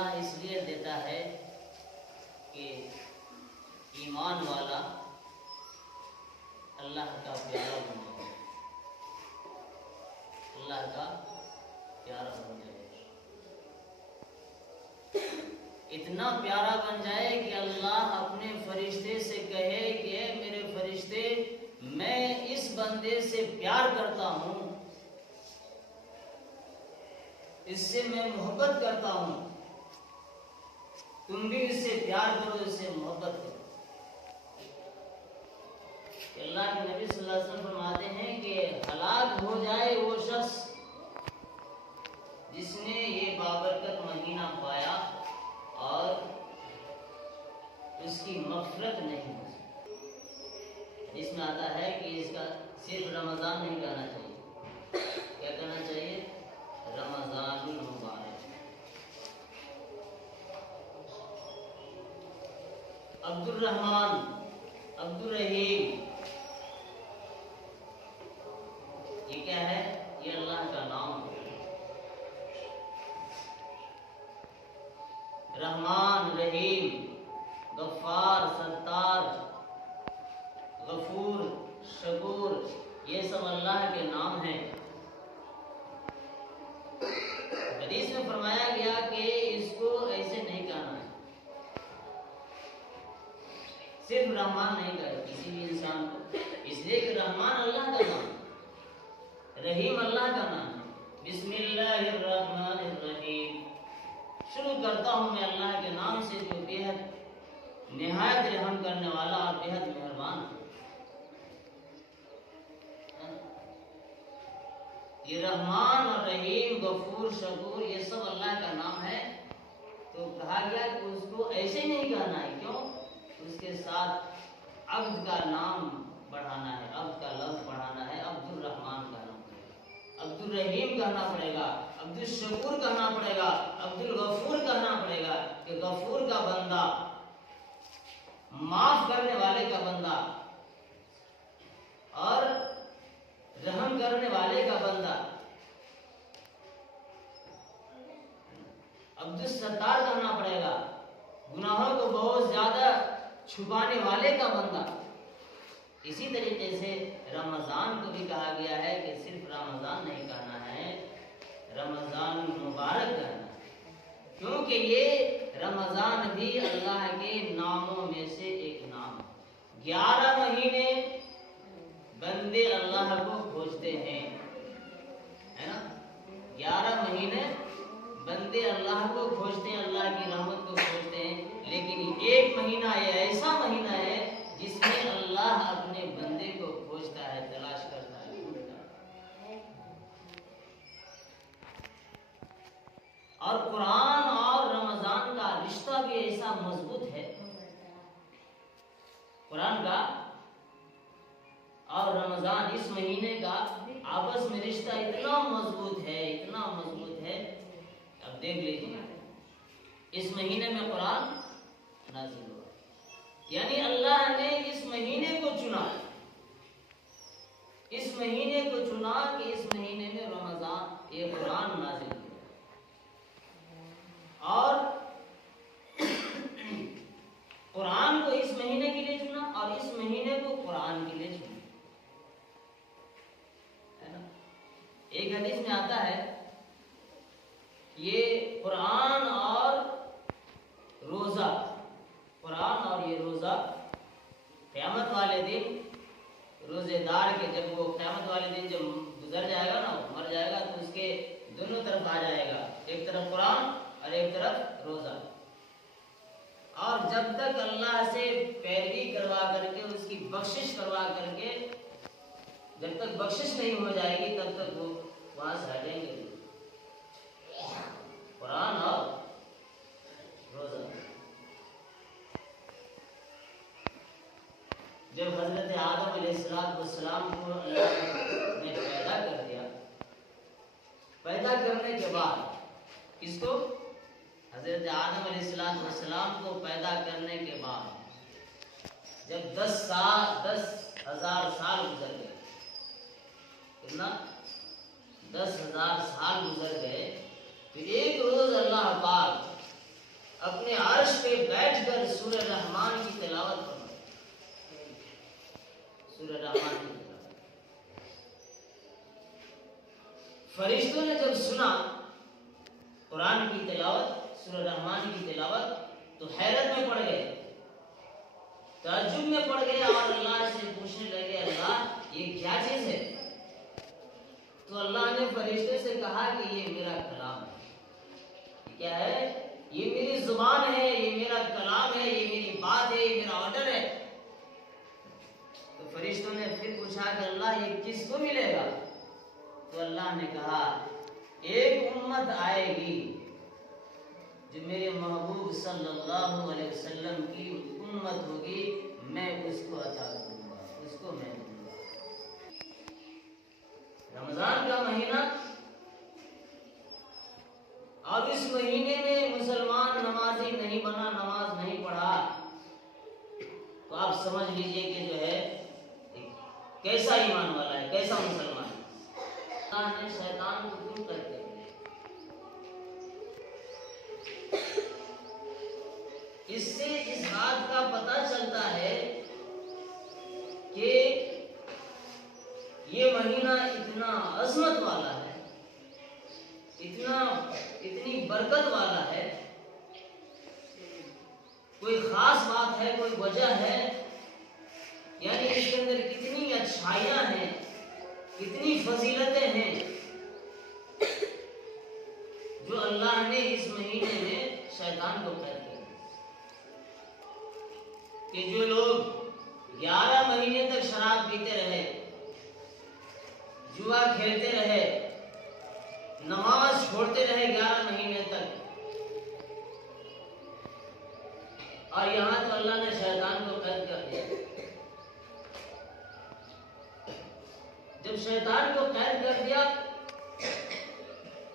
अल्लाह इसलिए देता है कि ईमान वाला अल्लाह का प्यारा बन जाए, अल्लाह का प्यारा बन जाए, इतना प्यारा बन जाए कि अल्लाह अपने फरिश्ते से कहे कि मेरे फरिश्ते, मैं इस बंदे से प्यार करता हूं, इससे मैं मोहब्बत करता हूं, तुम भी इससे प्यार करो, इससे मोहब्बत करो। अल्लाह के नबी सल्लल्लाहु अलैहि वसल्लम फरमाते हैं कि हलाक हो जाए वो शख्स जिसने ये बाबरकत महीना पाया और उसकी मग़फ़िरत नहीं हुई। इसमें आता है कि इसका सिर्फ रमज़ान नहीं कहना चाहिए, क्या कहना चाहिए? रमज़ानुल मुबारक। अब्दुल रहमान, अब्दुल रहीम, ये क्या है? ये अल्लाह का नाम है। रहमान, रहीम, गफ्फार, सत्तार, गफूर, शकूर, ये सब अल्लाह के नाम हैं। हदीस में फरमाया गया कि इसको ऐसे नहीं कहना है, सिर्फ रहमान नहीं कहे किसी भी इंसान को, इसलिए कि रहमान अल्लाह का नाम, रहीम अल्लाह का नाम है। बिस्मिल्लाहिर्रहमानिर्रहीम, शुरू करता हूँ मैं अल्लाह के नाम से जो बेहद निहायत रहम करने वाला और बेहद मेहरबान है। ये रहमान और रहीम, गफूर, शकूर, ये सब अल्लाह का नाम है। तो कहा गया कि उसको ऐसे नहीं कहना है, क्यों? उसके साथ अब्द का नाम बढ़ाना है, अब्द का लफ्ज बढ़ाना है, अब्दुल रहमान कहना पड़ेगा, अब्दुल रहीम कहना पड़ेगा, अब्दुल शकूर कहना पड़ेगा, अब्दुल गफूर कहना पड़ेगा कि गफूर का बंदा, माफ करने वाले का बंदा, और रहम करने वाले का बंदा। अब्दुल सत्तार कहना पड़ेगा, गुनाहों को बहुत ज्यादा छुपाने वाले का बंदा। इसी तरीके से रमजान को भी कहा गया है कि सिर्फ रमजान नहीं कहना है, रमजान मुबारक कहना है, क्योंकि ये रमजान भी अल्लाह के नामों में से एक नाम। 11 महीने बंदे अल्लाह को खोजते हैं, है ना? 11 महीने बंदे अल्लाह को खोजते हैं, अल्लाह की रहमत को खोजते हैं, लेकिन एक महीना ये ऐसा महीना है जिसमें अल्लाह अपने बंदे को खोजता है, तलाश करता है, ढूंढता है। और कुरान और रमजान का रिश्ता भी ऐसा मजबूत है, कुरान का और रमजान, इस महीने का आपस में रिश्ता इतना मजबूत है, इतना मजबूत है। अब देख लीजिए, इस महीने में कुरान नाज़िल हुआ, यानी अल्लाह ने इस महीने को चुना, इस महीने को चुना कि इस महीने में रमजान ये कुरान नाज़िल हुआ। और कुरान को इस महीने के लिए चुना और इस महीने को कुरान के लिए चुना, है ना? एक हदीस में आता है, ये कुरान और रोजा, कुरान और ये रोजा क़यामत वाले दिन रोजेदार के, जब वो क़यामत वाले दिन जब गुजर जाएगा ना, मर जाएगा, तो उसके दोनों तरफ आ जाएगा, एक तरफ कुरान और एक तरफ रोजा। और जब तक अल्लाह से पैरवी करवा करके, उसकी बख्शिश करवा करके, जब तक बख्शिश नहीं हो जाएगी तब तक वो वहां से हटेंगे। कुरान और रोजा। जब हजरत आदम अलैहिस्सलाम को अल्लाह ने पैदा कर दिया, पैदा करने के बाद किसको? हजरत आदम अलैहिस्सलाम को पैदा करने के बाद जब 10,000 साल गुजर गए, कितना? 10,000 साल गुजर गए, तो एक रोज अल्लाह पाक फरिश्तों ने जब सुना कुरान की तिलावत, सूरह रहमान की तिलावत, तो हैरत में पड़ गए, ताज्जुब में पड़ गए और अल्लाह से पूछने लगे, अल्लाह ये क्या चीज है? तो अल्लाह ने फरिश्ते से कहा कि ये मेरा कलाम है। क्या है? ये मेरी जुबान है, ये मेरा कलाम है, ये मेरी बात है, ये मेरा ऑर्डर है। तो फरिश्तों ने फिर पूछा कि अल्लाह ये किसको मिलेगा? तो अल्लाह ने कहा एक उम्मत आएगी जो मेरे महबूब सल्लल्लाहु अलैहि वसल्लम की उम्मत होगी, मैं उसको अता करूंगा, उसको मैं दूंगा। रमजान का महीना, अब इस महीने में मुसलमान नमाजी नहीं बना, नमाज नहीं पढ़ा, तो आप समझ लीजिए कि जो है कैसा ईमान वाला है, कैसा मुसलमान है। अल्लाह ने शैतान को दूर करके इससे इस बात का पता चलता है कि ये महीना इतना अजमत वाला है, इतनी बरकत वाला है, कोई खास बात है, कोई वजह है, यानी इसके अंदर कितनी अच्छाइयां हैं, कितनी फजीलतें हैं जो अल्लाह ने इस महीने में शैतान को कैद किया। कि जो लोग 11 महीने तक शराब पीते रहे, जुआ खेलते रहे, नमाज छोड़ते रहे 11 महीने तक, और यहां तो अल्लाह ने शैतान को कैद कर दिया। जब शैतान को कैद कर दिया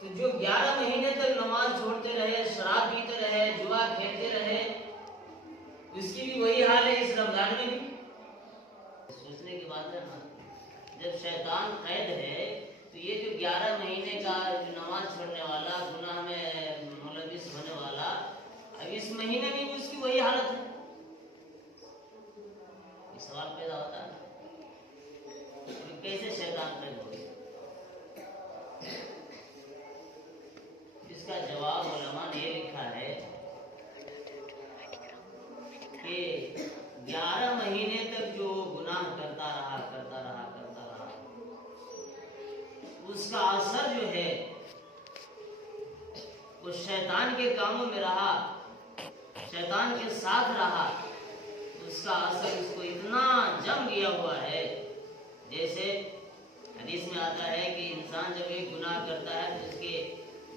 तो जो 11 महीने तक नमाज छोड़ते रहे, शराब पीते रहे, जुआ खेलते रहे, उसकी भी वही हाल है इस रमजान में भी। सोचने की बात है ना, जब शैतान कैद है तो ये जो 11 महीने का जो नमाज छोड़ने वाला, गुनाह में मुलविस होने वाला, अब इस महीने में भी उसकी वही हालत है। ये सवाल पैदा होता है तो कैसे शैतान कैद हो गया? इसका जवाब उलमा ने लिखा है कि 11 महीने तक जो गुनाह करता रहा, उसका असर जो है वो शैतान के कामों में रहा, शैतान के साथ रहा, उसका असर उसको इतना जम गया हुआ है। जैसे हदीस में आता है कि इंसान जब एक गुनाह करता है तो उसके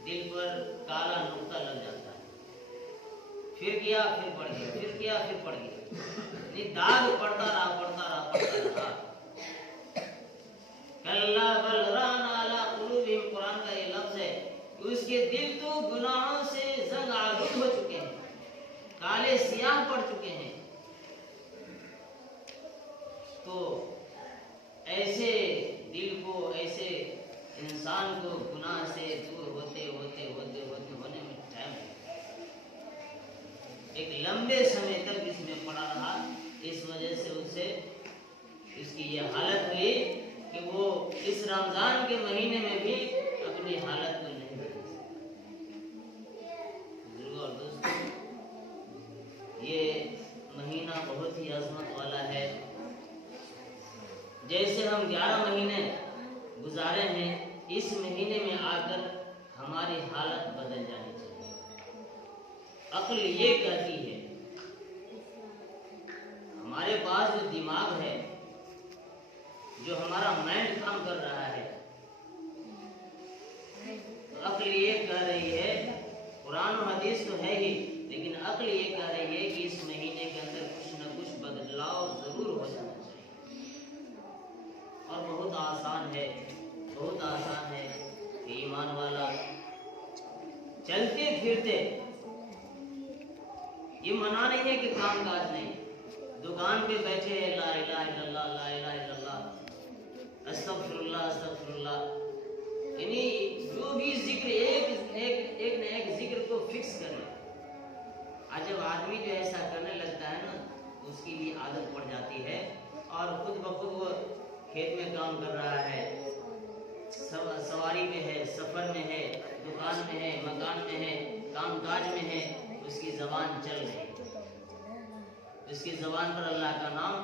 दिल पर काला नुक्ता लग जाता है, फिर किया फिर पड़ गया, फिर किया फिर पड़ गया, दाग पड़ता रहा। कल्ला बल राना अला कुलूबिहिम, कुरान का ये लफ्ज है कि उसके दिल तो गुनाहों से जंग आलूद हो चुके हैं, काले सियाह पड़ चुके हैं। तो ऐसे दिल को, ऐसे इंसान को गुनाह से दूर होते होने में टाइम, एक लंबे समय तक इसमें पड़ा रहा। इस वजह से उसे इसकी ये हालत हुई कि वो इस रमजान के महीने में भी अपनी हालत को नहीं बदल सकता। और दोस्तों, ये महीना बहुत ही अजमत वाला है। जैसे हम 11 महीने गुजारे हैं, इस महीने में आकर हमारी हालत बदल जानी चाहिए। अक्ल ये कहती है, हमारे पास जो दिमाग है, जो हमारा माइंड काम कर रहा है, तो अक्ल ये कह रही है, कुरान और हदीस तो है ही, लेकिन अक्ल ये कह रही है कि इस महीने के अंदर कुछ न कुछ बदलाव जरूर हो जाना चाहिए। और बहुत आसान है कि ईमान वाला चलते फिरते, ये मना नहीं है कि काम काज नहीं, दुकान पे बैठे हैं ला इलाहा इल्लल्लाह, ला इलाहा इल्लल्लाह, अस्तगफिरुल्लाह, अस्तगफिरुल्लाह, यानी जो भी जिक्र एक न एक जिक्र को फिक्स करें। आज जब आदमी जो ऐसा करने लगता है ना, उसकी भी आदत पड़ जाती है और खुद ब खुद वो खेत में काम कर रहा है, सवारी पे है, मकान में है, कामकाज में है, उसकी ज़बान चल रही है, उसकी ज़बान पर अल्लाह का नाम